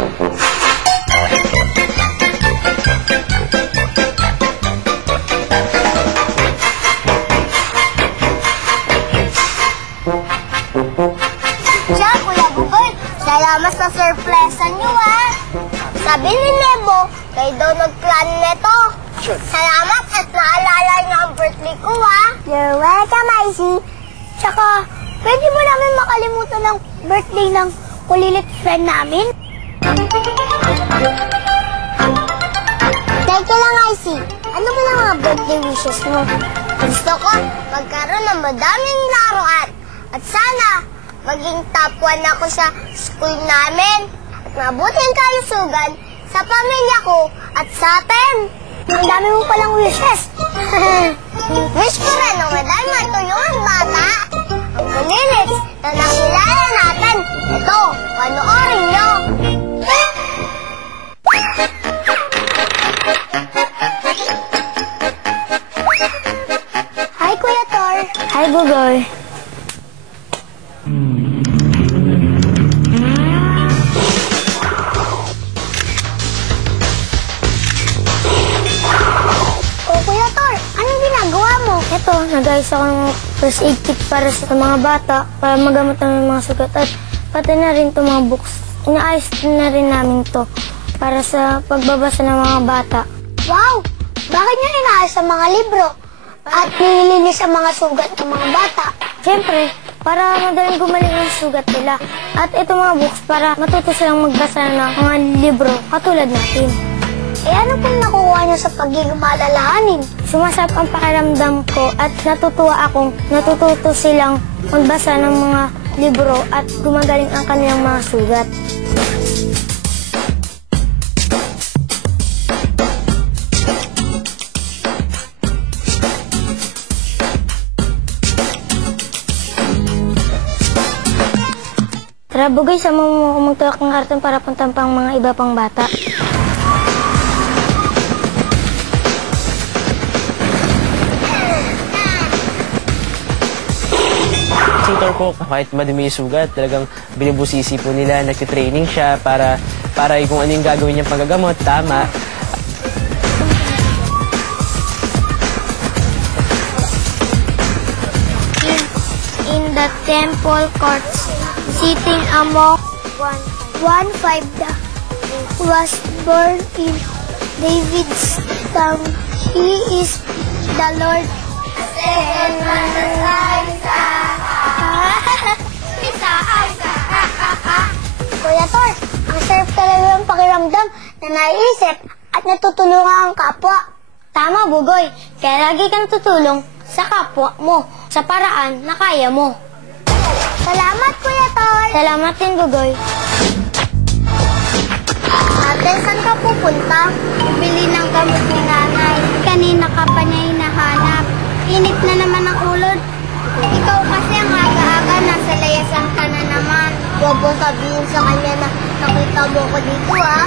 Siya, Kuya Bugoy, salamat sa surpresan niyo, ha. Sabi ni Nebo, kayo daw nagplano nito. Salamat at naalala niyo ang birthday ko, ha. You're welcome, Icy. Tsaka, pwede mo namin makalimutan ang birthday ng kulilit friend namin? Teka lang, Icy. Ano ba na mga birthday wishes mo? Gusto ko magkaroon ng madaming laruan. At sana, maging top 1 ako sa school namin. At mabuting kalusugan sa pamilya ko at sa atin. Ang dami mo palang wishes. Wish ko rin na madami matulungan bata. Ang kulilit na nakilala natin. Ito, panoorin nyo. Hi, Kuya Tor. Hi, Bugoy. Ito, nag-ayos ako ng first aid kit para sa mga bata, para magamot namin mga sugat. At pati na rin itong mga books. Inaayos na rin namin to para sa pagbabasa ng mga bata. Wow! Bakit nyo inaayos ang mga libro? At nililinis ang mga sugat ng mga bata? Siyempre, para madaling gumaling ang sugat nila. At ito mga books para matuto silang magbasa ng mga libro katulad natin. Eh ano pong nakukuha niyo sa pagiging maalalahanin? Sumasarap ang pakiramdam ko at natutuwa akong natututo silang magbasa ng mga libro at gumagaling ang kanilang mga sugat. Tara, Bugoy, sama mo ako magtulak ng karton para puntang pang mga iba pang bata. Tutor ko, kahit madumi yung sugat, talagang binubusisi po nila, nagtitraining siya para kung ano yung gagawin niyang paggagamot, tama. In the temple courts, sitting among 1-5 was born in David's town. He is the Lord. Kuya Tor, ang sarap talaga ang pakiramdam na naisip at natutulungan ang kapwa. Tama, Bugoy. Kaya lagi kang tutulong sa kapwa mo sa paraan na kaya mo. Salamat, Kuya Tor. Salamat din, Bugoy. Ate, saan ka pupunta? Bibili ng gamot ni nanay. Kanina ka pa niya hinahanap. Init na naman ang ulo. Ikaw kasi ang aga-aga, nasa layasan ka na naman. Huwag mong sabihin sa kanya na nakita mo ko dito, ha?